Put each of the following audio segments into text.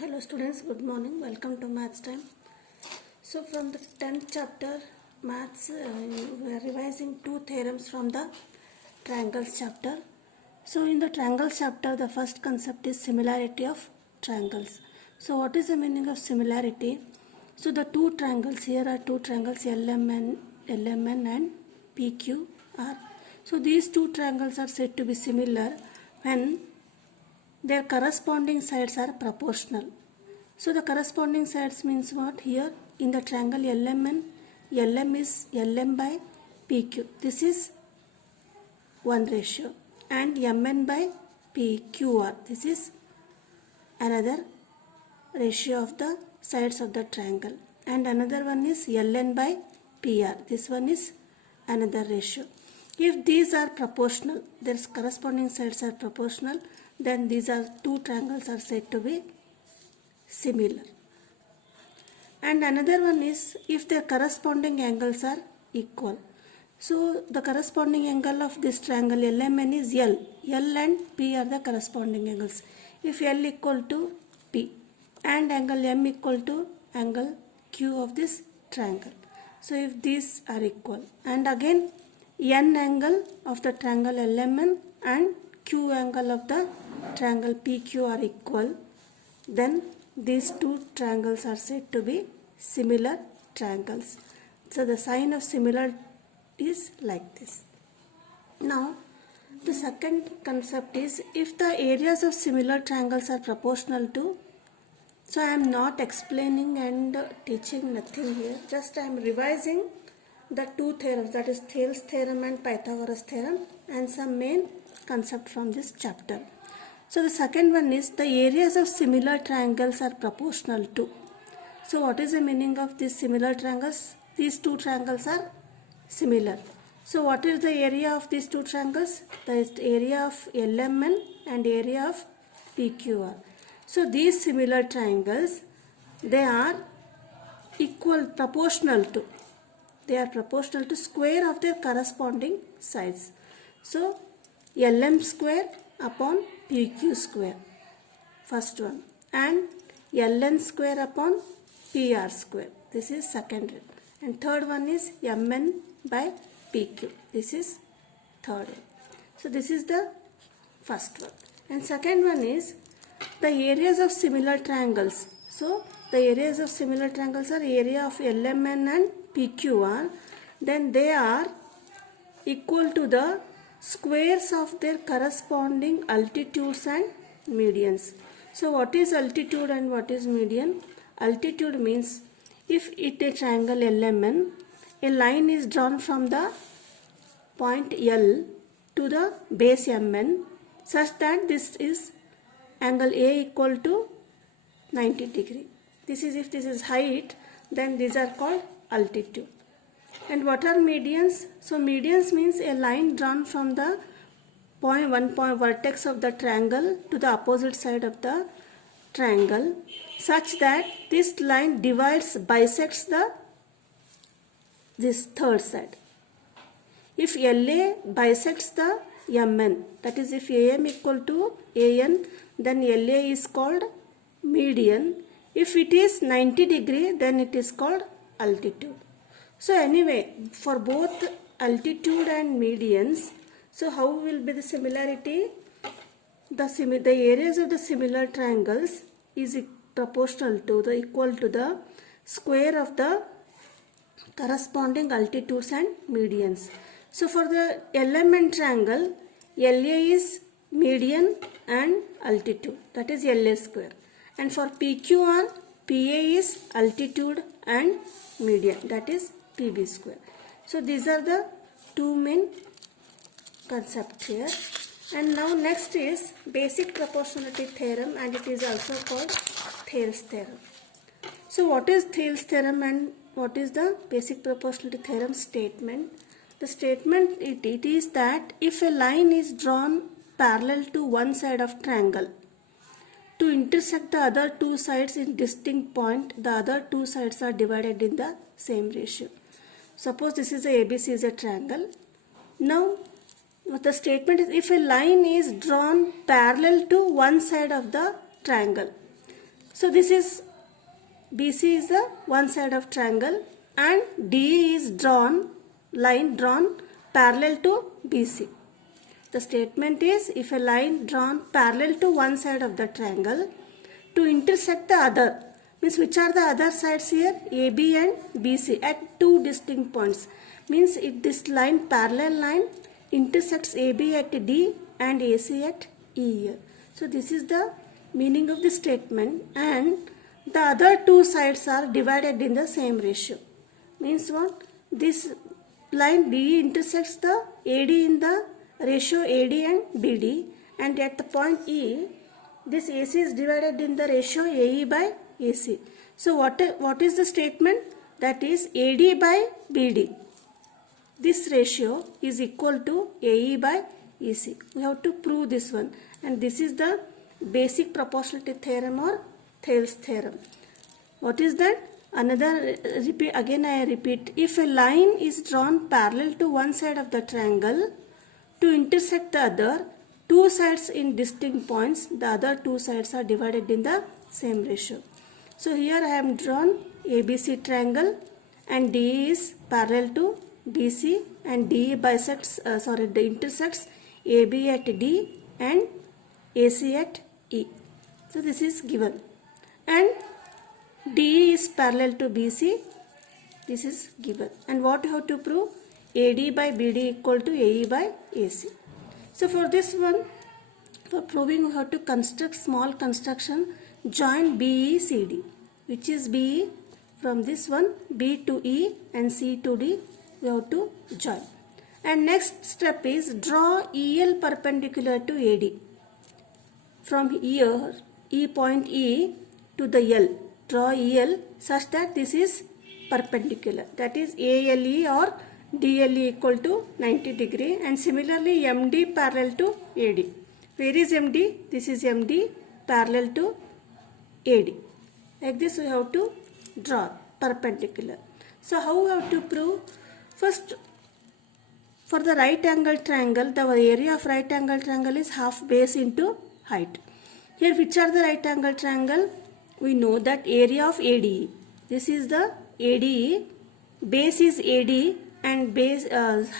Hello students, good morning. Welcome to Maths time. So from the 10th chapter Maths, we are revising two theorems from the triangles chapter. So in the triangles chapter, the first concept is similarity of triangles. So what is the meaning of similarity? So the two triangles, here are two triangles LMN and PQR. So these two triangles are said to be similar when their corresponding sides are proportional. So the corresponding sides means what? Here in the triangle LMN, LM is LM by PQ. This is one ratio. And MN by PQR. This is another ratio of the sides of the triangle. And another one is LN by PR. This one is another ratio. If these are proportional, their corresponding sides are proportional, then these are two triangles are said to be similar. And another one is if their corresponding angles are equal. So the corresponding angle of this triangle LMN is L. L and P are the corresponding angles. If L equal to P and angle M equal to angle Q of this triangle. So if these are equal, and again N angle of the triangle LMN and Q angle of the triangle PQ are equal, then these two triangles are said to be similar triangles. So the sign of similar is like this. Now the second concept is if the areas of similar triangles are proportional to. So I am not explaining and teaching nothing here, just I am revising the two theorems, that is Thales theorem and Pythagoras theorem, and some main concept from this chapter. So the second one is the areas of similar triangles are proportional to. So what is the meaning of these similar triangles? These two triangles are similar. So what is the area of these two triangles? The area of LMN and area of PQR. So these similar triangles, they are equal, proportional to. They are proportional to square of their corresponding sides. So LM square upon PQ square, first one, and LN square upon PR square. This is second. And third one is MN by PQ. This is third one. So this is the first one. And second one is the areas of similar triangles. So the areas of similar triangles are area of LMN and PQR. Then they are equal to the squares of their corresponding altitudes and medians. So what is altitude and what is median? Altitude means if it is a triangle LMN, a line is drawn from the point L to the base MN such that this is angle A equal to 90 degree. This is if this is height, then these are called altitude. And what are medians? So medians means a line drawn from the one point vertex of the triangle to the opposite side of the triangle such that this line bisects this third side. If LA bisects the MN, that is if AM equal to AN, then LA is called median. If it is 90 degree, then it is called altitude. So anyway, for both altitude and medians, so how will be the similarity? The areas of the similar triangles is proportional to, equal to the square of the corresponding altitudes and medians. So for the LMN triangle, LA is median and altitude, that is LA square. And for PQR, PA is altitude and median, that is PB square. So these are the two main concepts here. And now next is basic proportionality theorem, and it is also called Thales theorem. So what is Thales theorem and what is the basic proportionality theorem statement? The statement it is that if a line is drawn parallel to one side of triangle to intersect the other two sides in distinct point, the other two sides are divided in the same ratio. Suppose this is a ABC is a triangle. Now what the statement is, if a line is drawn parallel to one side of the triangle, So this is BC is the one side of triangle and DE is line drawn parallel to BC. The statement is, if a line drawn parallel to one side of the triangle to intersect the other, means which are the other sides here? AB and BC at two distinct points. Means if this line, parallel line, intersects AB at D and AC at E here. So this is the meaning of the statement, and the other two sides are divided in the same ratio. Means what? This line DE intersects the AD in the ratio AD and BD, and at the point E, this AC is divided in the ratio AE by AC. So what is the statement? That is AD by BD. This ratio is equal to AE by EC. We have to prove this one, and this is the basic proportionality theorem or Thales theorem. What is that? Another repeat, again I repeat, if a line is drawn parallel to one side of the triangle to intersect the other, two sides in distinct points, the other two sides are divided in the same ratio. So here I am drawn ABC triangle and DE is parallel to BC and DE intersects AB at D and AC at E. So this is given, and DE is parallel to BC. This is given, and what you have to prove? AD by BD equal to AE by AC. So for this one, for proving, we have to construct small construction, join BE CD, which is BE from this one, B to E and C to D, we have to join. And next step is draw EL perpendicular to AD. From here, point E to the L, draw EL such that this is perpendicular, that is ALE or DLE equal to 90 degree, and similarly MD parallel to AD. Where is MD? This is MD parallel to AD. Like this we have to draw perpendicular. So how we have to prove? First, for the right angle triangle, the area of right angle triangle is half base into height. Here which are the right angle triangle? We know that area of ADE. This is the ADE, base is AD and base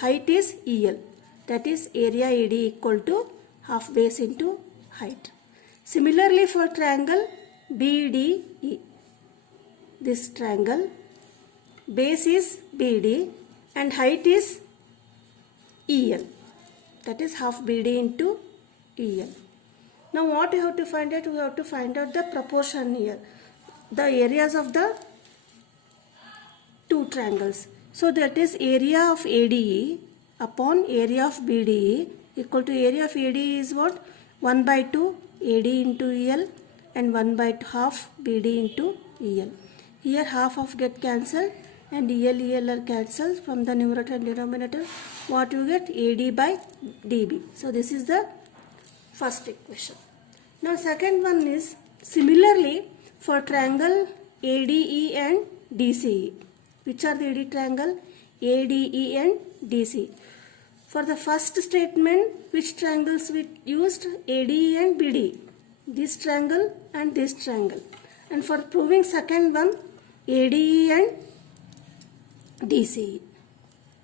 height is EL. That is area AD equal to half base into height. Similarly for triangle BDE, this triangle, base is BD and height is EL. That is half BD into EL. Now what you have to find out? We have to find out the proportion here, the areas of the two triangles. So that is area of ADE upon area of BDE equal to area of ADE is what? 1 by 2 AD into EL and 1 by half BD into EL. Here half of get cancelled and EL are cancelled from the numerator and denominator. What you get? AD by DB. So this is the first equation. Now second one is similarly for triangle ADE and DCE. Which are the AD triangle? ADE and DC. For the first statement, which triangles we used? ADE and BD. This triangle and this triangle. And for proving second one, ADE and DCE.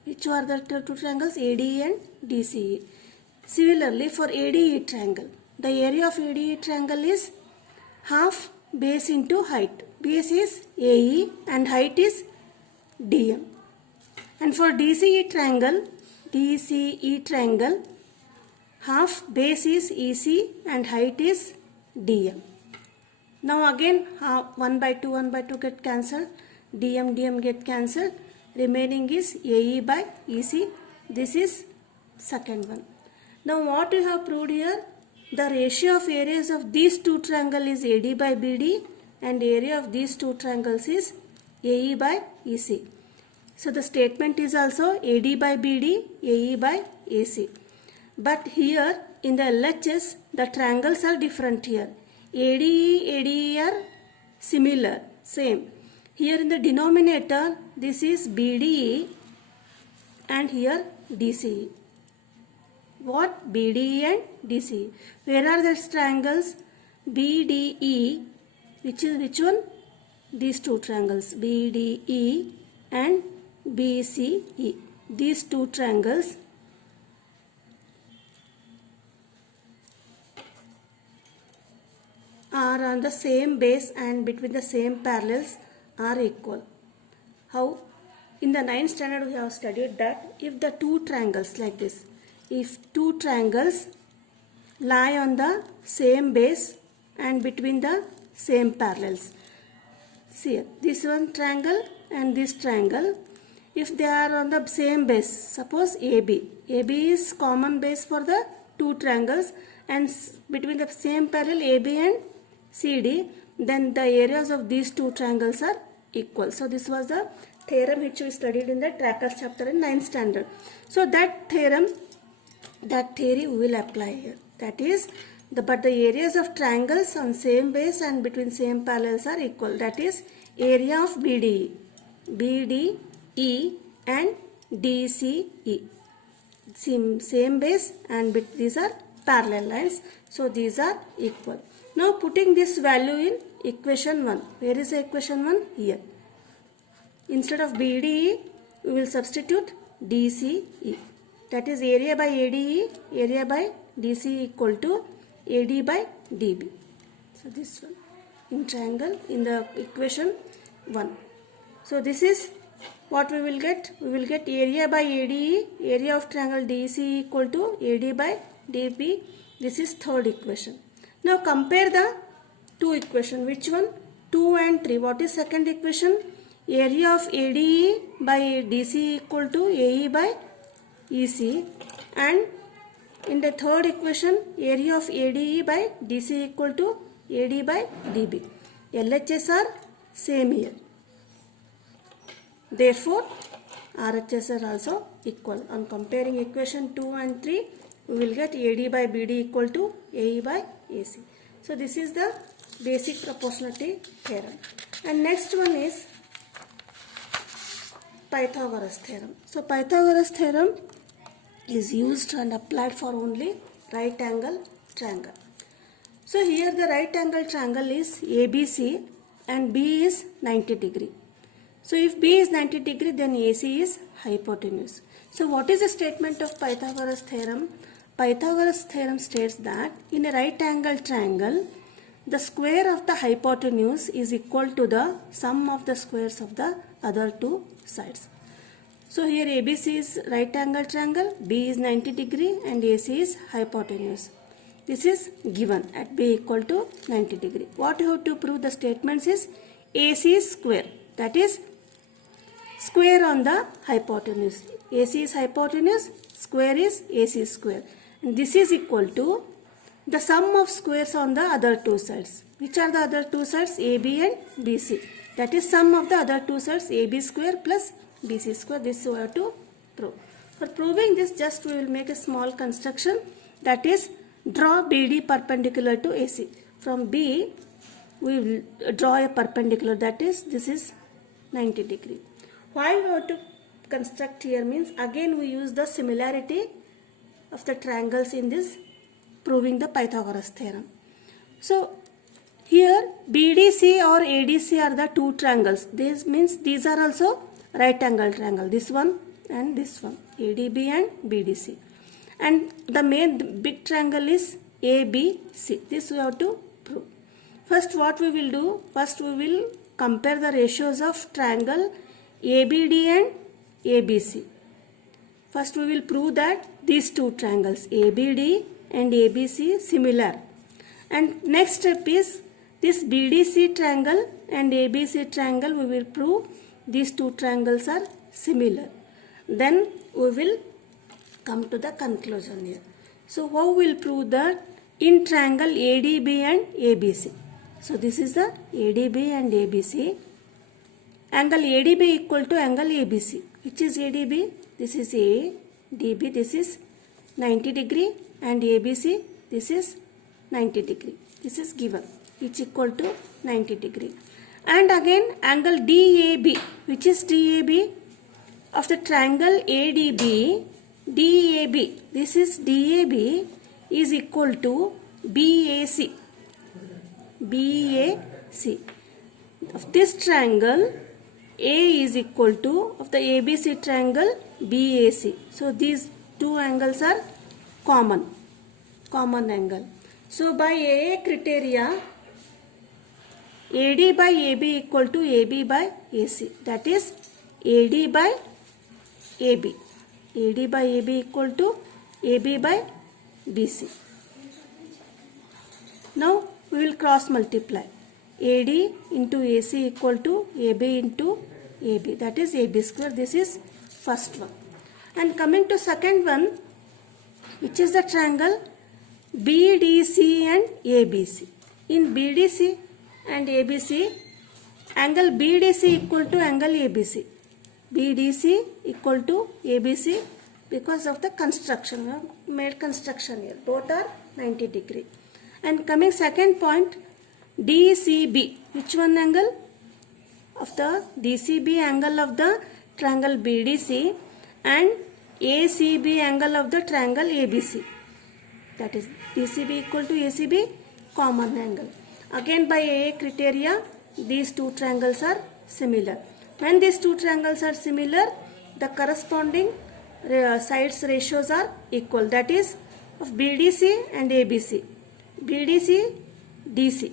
Which are the two triangles? ADE and DCE. Similarly, for ADE triangle, the area of ADE triangle is half base into height. Base is AE and height is DM. And for DCE triangle, half base is EC and height is DM. Now again 1 by 2 get cancelled, DM get cancelled, remaining is AE by EC. This is second one. Now what we have proved here? The ratio of areas of these two triangles is AD by BD and area of these two triangles is AE by EC. So the statement is also AD by BD, AE by AC. But here in the LHS, the triangles are different here. ADE are similar, same. Here in the denominator, this is BDE and here DCE. What? BDE and DCE. Where are the triangles? BDE which one? These two triangles BDE and BCE. These two triangles are on the same base and between the same parallels are equal. How? In the 9th standard we have studied that if the two triangles like this, if two triangles lie on the same base and between the same parallels. See, this one triangle and this triangle, if they are on the same base, suppose AB. AB is common base for the two triangles and between the same parallel AB and CD, then the areas of these two triangles are equal. So this was the theorem which we studied in the trackers chapter in 9th standard. So that theorem, that theory we will apply here. That is, but the areas of triangles on same base and between same parallels are equal. That is area of BDE, BDE and DCE. Same base and these are parallel lines. So these are equal. Now putting this value in equation 1. Where is the equation 1? Here. Instead of BDE, we will substitute DCE. That is area by ADE, area by DC equal to AD by DB. So this one in triangle in the equation 1. So this is what we will get. We will get area by ADE, area of triangle DC equal to AD by DB. This is third equation. Now compare the two equations. Which one? 2 and 3. What is second equation? Area of ADE by DC equal to AE by EC, and in the third equation area of ADE by DC equal to AD by DB. LHS are same here. Therefore RHS are also equal. On comparing equation 2 and 3, we will get AD by BD equal to AE by AC. So this is the basic proportionality theorem. And next one is Pythagoras theorem. So Pythagoras theorem is used and applied for only right angle triangle. So here the right angle triangle is ABC and B is 90 degree. So if B is 90 degree, then AC is hypotenuse. So what is the statement of Pythagoras theorem? Pythagoras theorem states that in a right angle triangle, the square of the hypotenuse is equal to the sum of the squares of the other two sides. So here ABC is right angle triangle, B is 90 degree and AC is hypotenuse. This is given at B equal to 90 degree. What you have to prove the statements is AC is square. That is square on the hypotenuse. AC is hypotenuse, square is AC square. And this is equal to the sum of squares on the other two sides. Which are the other two sides? AB and BC. That is sum of the other two sides, AB square plus BC square. This we have to prove. For proving this, just we will make a small construction. That is, draw BD perpendicular to AC. From B, we will draw a perpendicular. That is, this is 90 degree. Why we have to construct here means, again we use the similarity of the triangles in this proving the Pythagoras theorem. So here BDC or ADC are the two triangles. This means these are also right angle triangle. This one and this one, ADB and BDC. And the main big triangle is ABC. This we have to prove. First what we will do? First we will compare the ratios of triangle ABD and ABC. First we will prove that these two triangles ABD and ABC similar. And next step is this BDC triangle and ABC triangle, we will prove these two triangles are similar. Then we will come to the conclusion here. So how we will prove that in triangle ADB and ABC? So this is the ADB and ABC. Angle ADB equal to angle ABC. Which is ADB? This is ADB. This is 90 degree and ABC. This is 90 degree. This is given. It's equal to 90 degree. And again angle DAB. Which is DAB? Of the triangle ADB, DAB. This is DAB is equal to BAC. BAC. C. Of this triangle, A is equal to of the ABC triangle BAC. So these two angles are common angle. So by AA criteria, AD by AB equal to AB by AC. That is AD by AB. AD by AB equal to AB by BC. Now we will cross multiply. AD into AC equal to AB into AB. That is AB square. This is first one. And coming to second one, which is the triangle BDC and ABC. In BDC and ABC, angle BDC equal to angle ABC. BDC equal to ABC because of the construction. We have made construction here. Both are 90 degree. And coming second point, DCB. Which one angle? Of the DCB angle of the triangle BDC and ACB angle of the triangle ABC. That is DCB equal to ACB, common angle. Again by AA criteria, these two triangles are similar. When these two triangles are similar, the corresponding sides ratios are equal. That is of BDC and ABC. BDC, DC.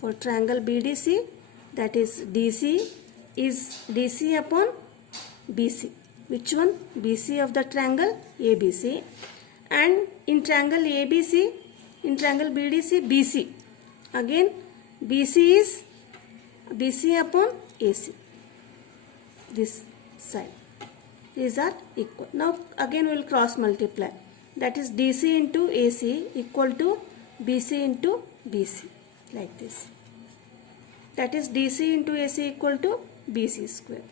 For triangle BDC, that is DC is DC upon BC. Which one? BC of the triangle ABC. And in triangle ABC, in triangle BDC, BC. Again, BC is BC upon AC. This side. These are equal. Now again we will cross multiply. That is DC into AC equal to BC into BC. Like this. That is DC into AC equal to BC square.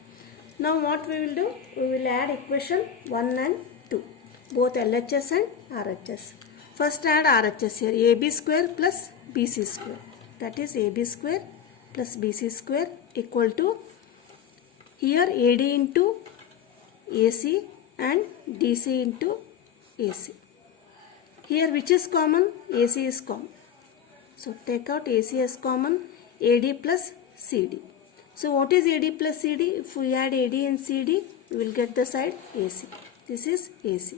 Now what we will do? We will add equation 1 and 2. Both LHS and RHS. First add RHS here. AB square plus BC square. That is AB square plus BC square equal to here AD into AC and DC into AC. Here which is common? AC is common. So take out AC as common. AD plus CD. So what is AD plus CD? If we add AD and CD, we will get the side AC. This is AC.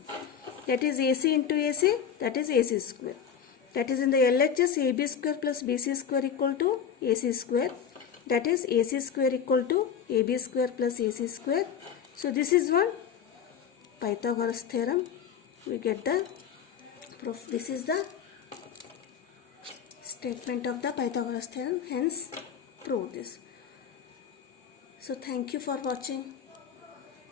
That is AC into AC. That is AC square. That is in the LHS, AB square plus BC square equal to AC square. That is AC square equal to AB square plus AC square. So this is one Pythagoras theorem. We get the proof. This is the statement of the Pythagoras theorem. Hence prove this. So thank you for watching.